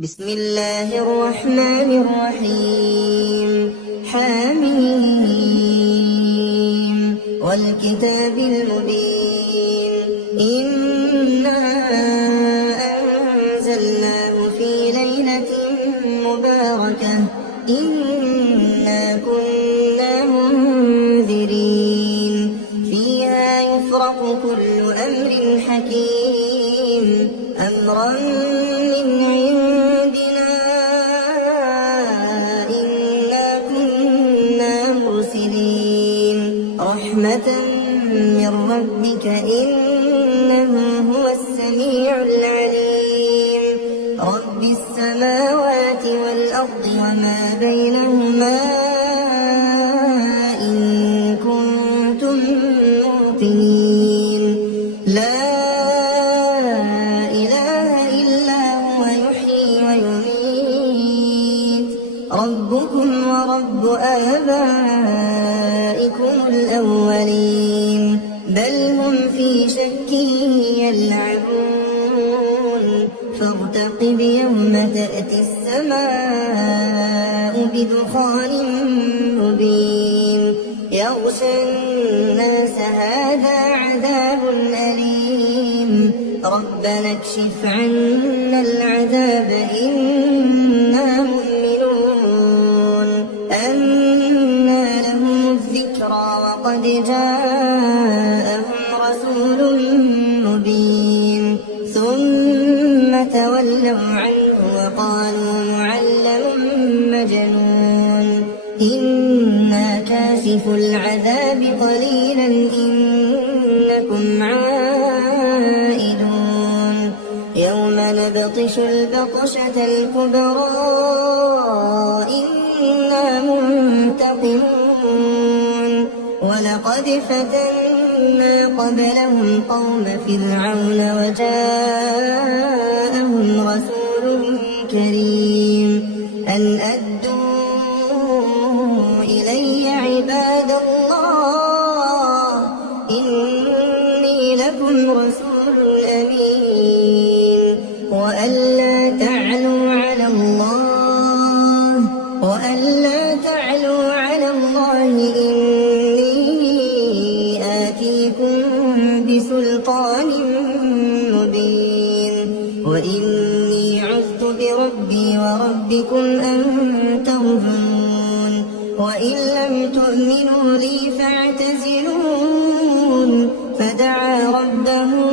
بسم الله الرحمن الرحيم حميم والكتاب المبين إنا أنزلناه في ليلة مباركة إنا كنا منذرين فيها يفرق كل أمر حكيم أمرا من عندنا إنا كنا مرسلين رحمة من ربك إنه هو السميع العليم رب السماوات والأرض وما بينهما إن كنتم موقنين لا إله إلا هو يحيي ويميت ربكم ورب آبائكم الأولين بل هم في شك يلعبون فارتقب يوم تأتي السماء بدخان مبين يغشى الناس هذا عذاب أليم ربنا اكشف عنا العذاب إنا مؤمنون أنى لهم الذكرى وقد جاءهم رسول مبين ثم تولوا عنه وقالوا معلم مجنون إنا كاشف العذاب قليلا إنكم عائدون يوم نبطش البطشة الكبرى إنا منتقمون ولقد فتنا قبلهم قوم فرعون وجاءهم رسول كريم أن أدوا إلي عباد الله إني لكم رسول أمين وألا تعلوا على الله إني آتيكم بسلطان مبين وإني عذت بربي وربكم أن ترجمون وإن لم تؤمنوا لي فاعتزلون فدعا ربه